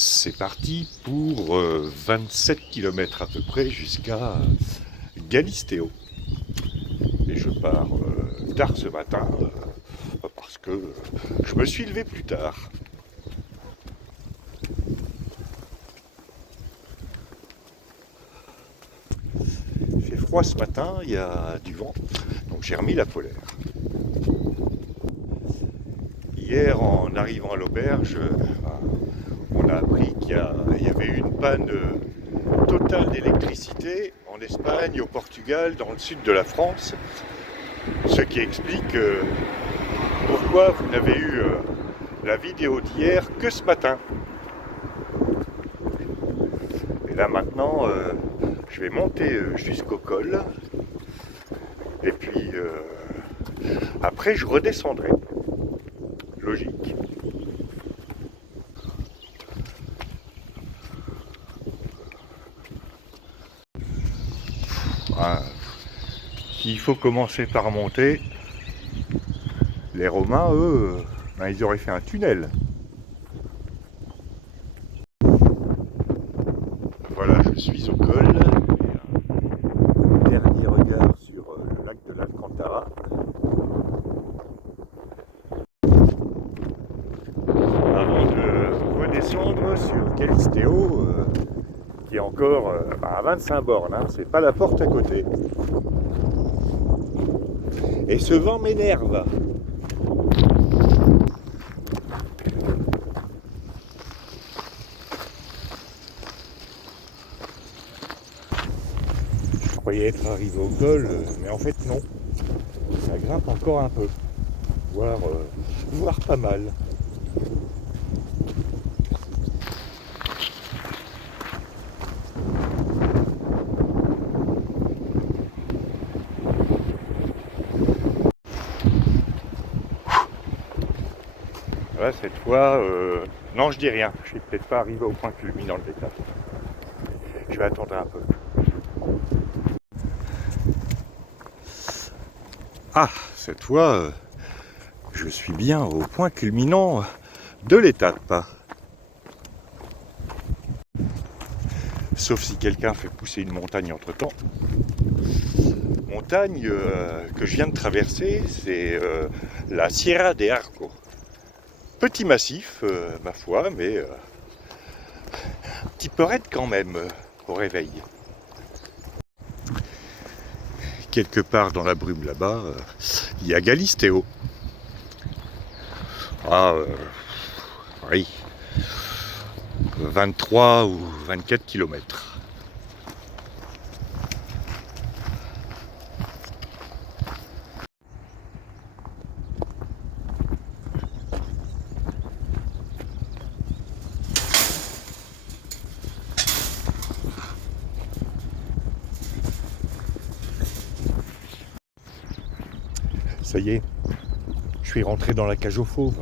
C'est parti pour 27 km à peu près jusqu'à Galisteo. Et je pars tard ce matin parce que je me suis levé plus tard. Il fait froid ce matin, il y a du vent, donc j'ai remis la polaire. Hier, en arrivant à l'auberge, on a appris qu'il y avait eu une panne totale d'électricité en Espagne, au Portugal, dans le sud de la France, ce qui explique pourquoi vous n'avez eu la vidéo d'hier que ce matin. Et là maintenant, je vais monter jusqu'au col, et puis après je redescendrai. Logique. Ah, s'il faut commencer par monter, les Romains, eux, ils auraient fait un tunnel. Voilà, je suis au col. Dernier regard sur le lac de l'Alcantara. Avant de redescendre sur Galisteo, qui est encore à 25 bornes, hein, c'est pas la porte à côté. Et ce vent m'énerve. Je croyais être arrivé au col, mais en fait non. Ça grimpe encore un peu, voire pas mal. Là, cette fois, non, je dis rien. Je suis peut-être pas arrivé au point culminant de l'étape. Je vais attendre un peu. Ah, cette fois, je suis bien au point culminant de l'étape. Sauf si quelqu'un fait pousser une montagne entre-temps. Montagne que je viens de traverser, c'est la Sierra de Arco. Petit massif, ma foi, mais un petit peu raide quand même au réveil. Quelque part dans la brume là-bas, il y a Galisteo. Ah, oui, 23 ou 24 km. Ça y est, je suis rentré dans la cage aux fauves.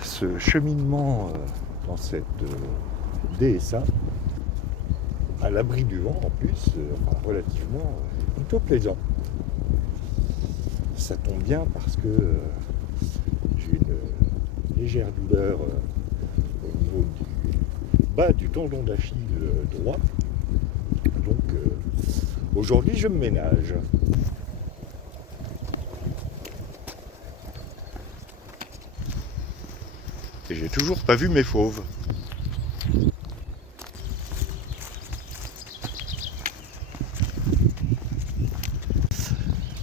Ce cheminement dans cette DSA, à l'abri du vent en plus, relativement plutôt plaisant. Ça tombe bien parce que j'ai une légère douleur au niveau du bas du tendon d'Achille droit. Donc aujourd'hui je me ménage. Et j'ai toujours pas vu mes fauves.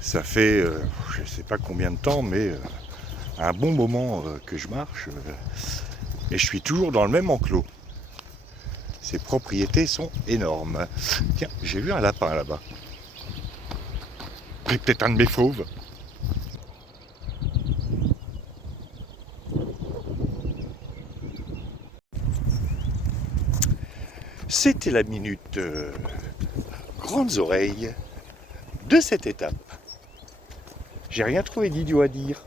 Ça fait je sais pas combien de temps, mais un bon moment que je marche. Et je suis toujours dans le même enclos. Ses propriétés sont énormes. Tiens, j'ai vu un lapin là-bas. C'est peut-être un de mes fauves. C'était la minute grandes oreilles de cette étape. J'ai rien trouvé d'idiot à dire.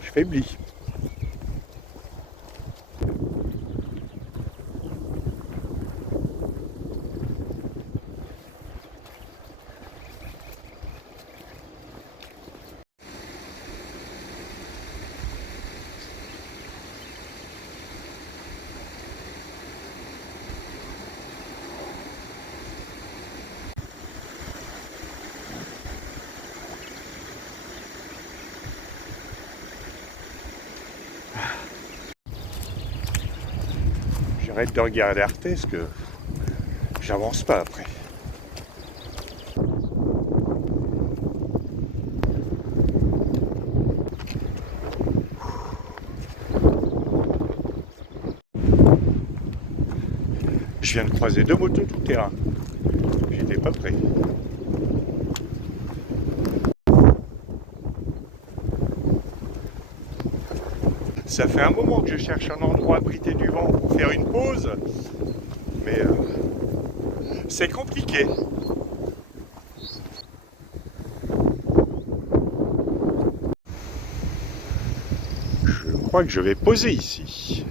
Je faiblis. j'arrête de regarder Arte parce que j'avance pas après. Je viens de croiser 2 motos tout terrain. J'étais pas prêt. Ça fait un moment que je cherche un endroit abrité du vent pour faire une pause, mais c'est compliqué. Je crois que je vais poser ici.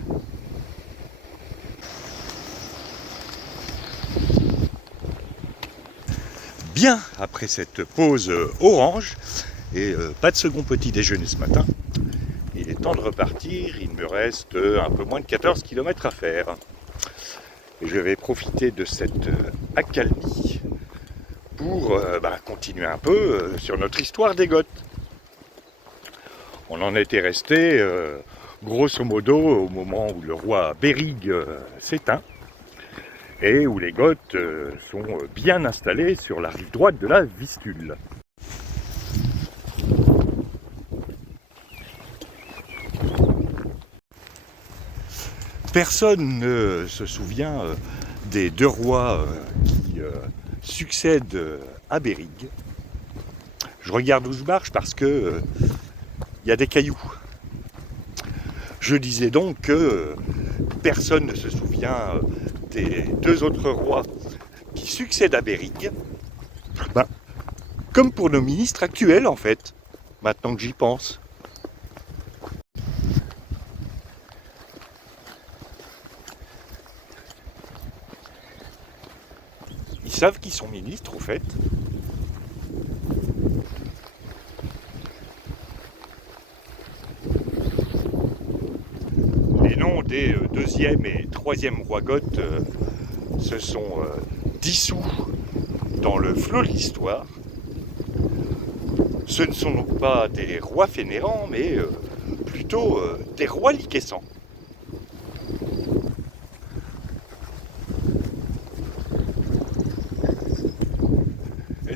Bien, après cette pause orange, et pas de second petit déjeuner ce matin, il est temps de repartir. Il me reste un peu moins de 14 km à faire. Et je vais profiter de cette accalmie pour continuer un peu sur notre histoire des Goths. On en était resté grosso modo au moment où le roi Bérig s'éteint et où les Goths sont bien installés sur la rive droite de la Vistule. Personne ne se souvient des 2 rois qui succèdent à Bérig. Je regarde où je marche parce que y a des cailloux. Je disais donc que personne ne se souvient des 2 autres rois qui succèdent à Bérig. Comme pour nos ministres actuels en fait, maintenant que j'y pense. Ils savent qu'ils sont ministres, au fait. Les noms des 2e et 3e rois goths se sont dissous dans le flot de l'histoire. Ce ne sont donc pas des rois fainéants, mais plutôt des rois liquescents.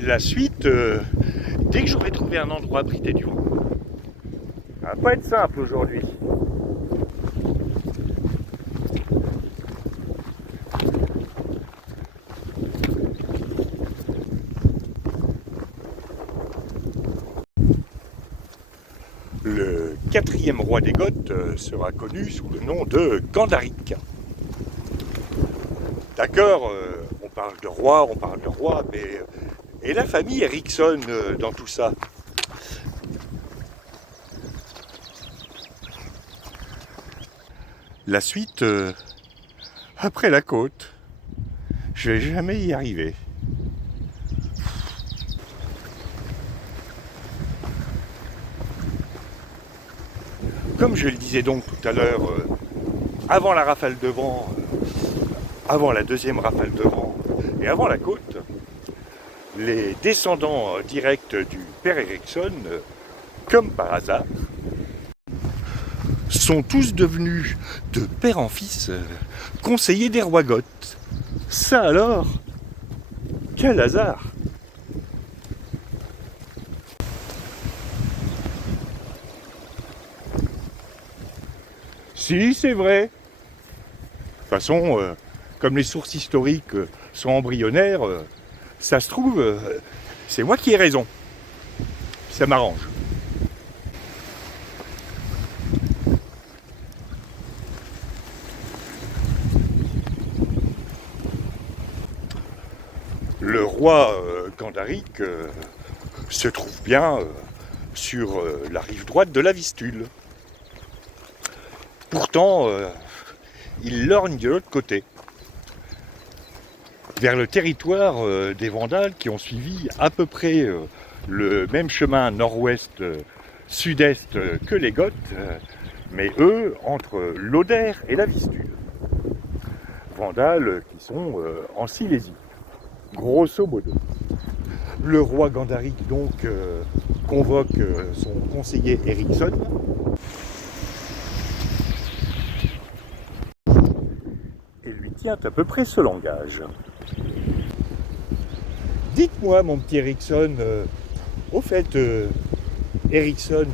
La suite, dès que j'aurai trouvé un endroit abrité du vent. Ça va pas être simple aujourd'hui. Le 4e roi des Goths sera connu sous le nom de Gandaric. D'accord, on parle de roi, mais et la famille Ericsson dans tout ça? La suite, après la côte, je vais jamais y arriver. Comme je le disais donc tout à l'heure, avant la rafale de vent, avant la 2e rafale de vent et avant la côte, les descendants directs du père Ericsson, comme par hasard, sont tous devenus de père en fils conseillers des rois goths. Ça alors, quel hasard! Si, c'est vrai. De toute façon, comme les sources historiques sont embryonnaires, ça se trouve, c'est moi qui ai raison. Ça m'arrange. Le roi Gandaric se trouve bien sur la rive droite de la Vistule. Pourtant, il lorgne de l'autre côté, vers le territoire des Vandales qui ont suivi à peu près le même chemin nord-ouest-sud-est que les Goths, mais eux entre l'Oder et la Vistule. Vandales qui sont en Silésie, grosso modo. Le roi Gandaric donc convoque son conseiller tient à peu près ce langage. Dites-moi, mon petit Ericsson, au fait, Ericsson,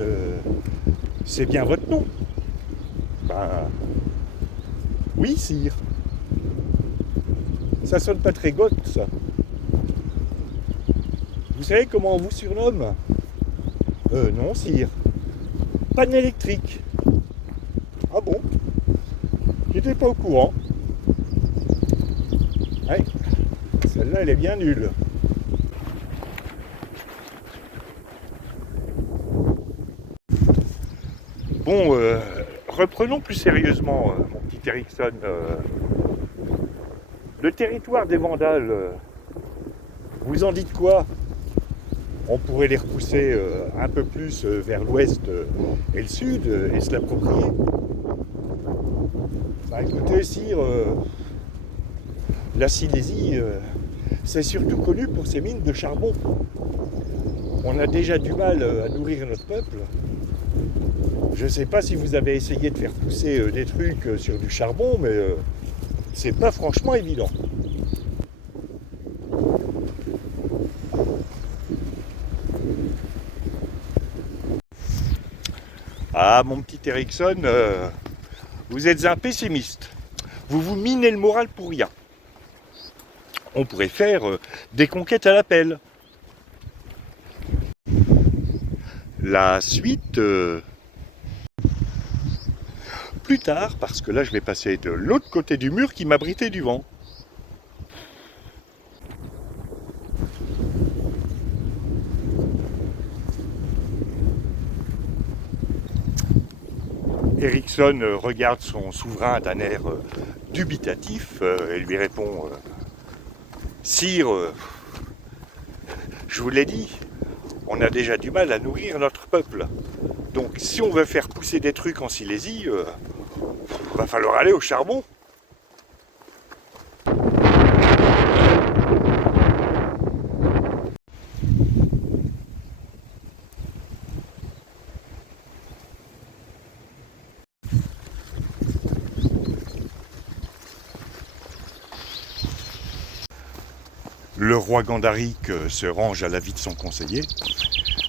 c'est bien votre nom? Ben, oui, sire. Ça sonne pas très goth, ça. Vous savez comment on vous surnomme? Non, sire. Panne électrique. Ah bon? J'étais pas au courant. Ouais, celle-là, elle est bien nulle. Bon, reprenons plus sérieusement, mon petit Ericsson. Le territoire des Vandales, vous en dites quoi? On pourrait les repousser un peu plus vers l'ouest et le sud et se l'approprier. Bah écoutez, sire, la Silésie, c'est surtout connu pour ses mines de charbon. On a déjà du mal à nourrir notre peuple. Je ne sais pas si vous avez essayé de faire pousser des trucs sur du charbon, mais c'est pas franchement évident. Ah, mon petit Ericsson, vous êtes un pessimiste. Vous vous minez le moral pour rien. On pourrait faire des conquêtes à l'appel. La suite, plus tard, parce que là je vais passer de l'autre côté du mur qui m'abritait du vent. Ericsson regarde son souverain d'un air dubitatif et lui répond Sire, je vous l'ai dit, on a déjà du mal à nourrir notre peuple. Donc si on veut faire pousser des trucs en Silésie, va falloir aller au charbon. Le roi Gandaric se range à l'avis de son conseiller,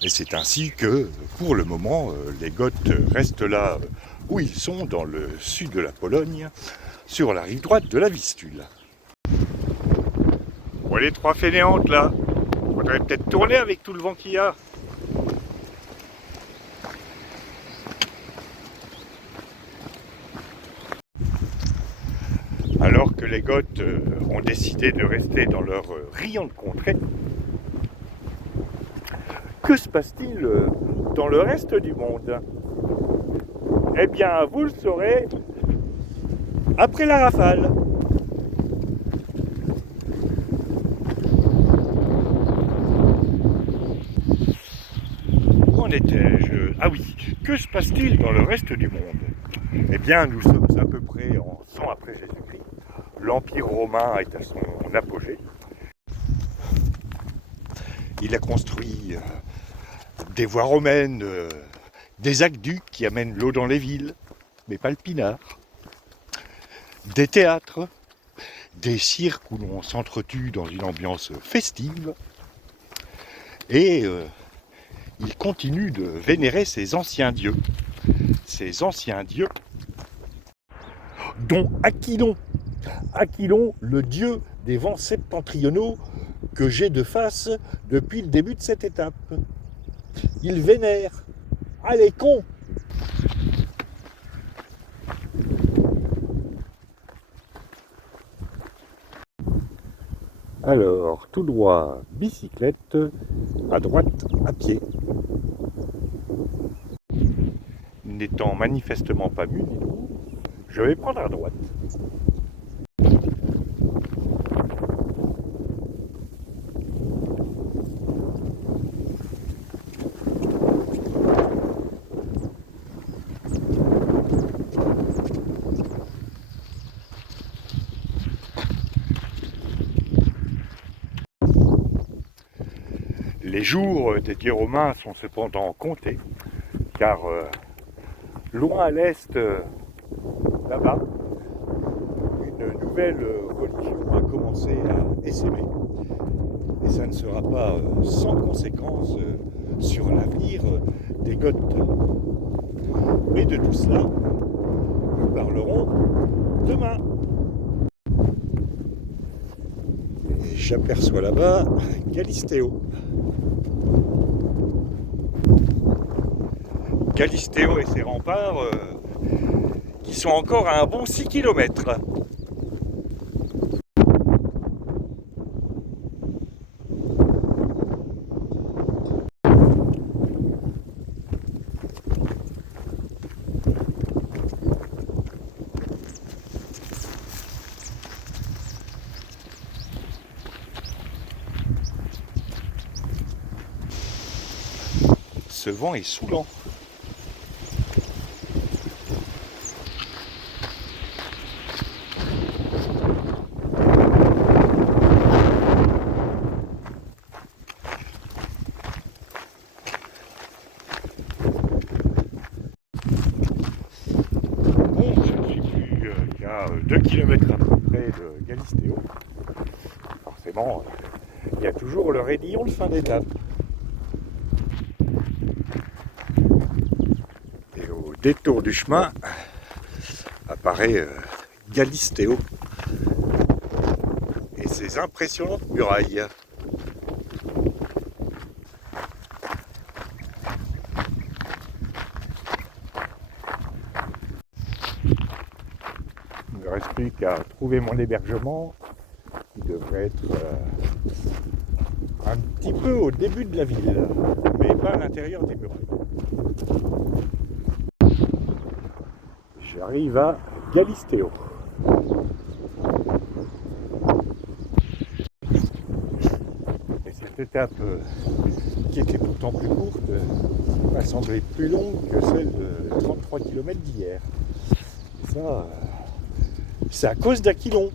et c'est ainsi que, pour le moment, les Goths restent là où ils sont, dans le sud de la Pologne, sur la rive droite de la Vistule. Bon, les trois fainéantes là, faudrait peut-être tourner avec tout le vent qu'il y a. Alors que les Goths ont décidé de rester dans leur riante contrée, que se passe-t-il dans le reste du monde? Eh bien, vous le saurez après la rafale. Où en étais-je? Ah oui, que se passe-t-il dans le reste du monde? Eh bien, nous sommes à peu près en 100 après Jésus-Christ. L'Empire romain est à son apogée. Il a construit des voies romaines, des aqueducs qui amènent l'eau dans les villes, mais pas le pinard. Des théâtres, des cirques où l'on s'entretue dans une ambiance festive. Et il continue de vénérer ses anciens dieux. Ces anciens dieux, dont Aquilon. Aquilon, le dieu des vents septentrionaux que j'ai de face depuis le début de cette étape. Il vénère. Allez, con! Alors, tout droit, bicyclette, à droite, à pied. N'étant manifestement pas muni de roue, je vais prendre à droite. Les jours des dieux romains sont cependant comptés, car loin à l'est, là-bas, une nouvelle nouvelle religion va commencer à essaimer. Et ça ne sera pas sans conséquence sur l'avenir des Goths. Mais de tout cela, nous parlerons demain. Et j'aperçois là-bas Galisteo. Galisteo et ses remparts qui sont encore à un bon 6 km. Ce vent est saoulant. Bon, je ne suis plus qu'à 2 km à peu près de Galisteo. Forcément, il y a toujours le raidillon de fin d'étape. Et au détour du chemin apparaît Galisteo et ses impressionnantes murailles. Il ne me reste plus qu'à trouver mon hébergement qui devrait être un petit peu au début de la ville, mais pas à l'intérieur des murailles. J'arrive à Galisteo. Et cette étape, qui était pourtant plus courte, m'a semblé plus longue que celle de 33 km d'hier. Et ça, c'est à cause d'Aquilon.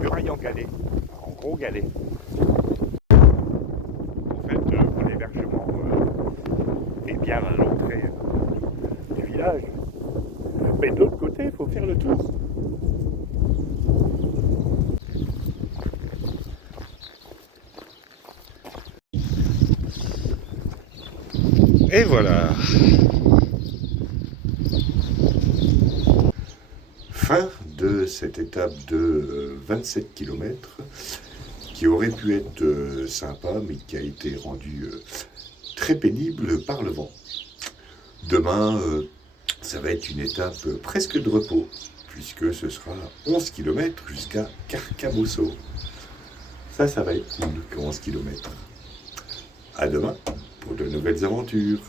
Muraille en galet, en gros galet. En fait, mon hébergement est bien à l'entrée du village. Mais de l'autre côté, il faut faire le tour. Et voilà. Fin de cette étape de 27 km qui aurait pu être sympa mais qui a été rendue très pénible par le vent. Demain, ça va être une étape presque de repos puisque ce sera 11 km jusqu'à Carcabosso. Ça va être cool, 11 km. À demain pour de nouvelles aventures.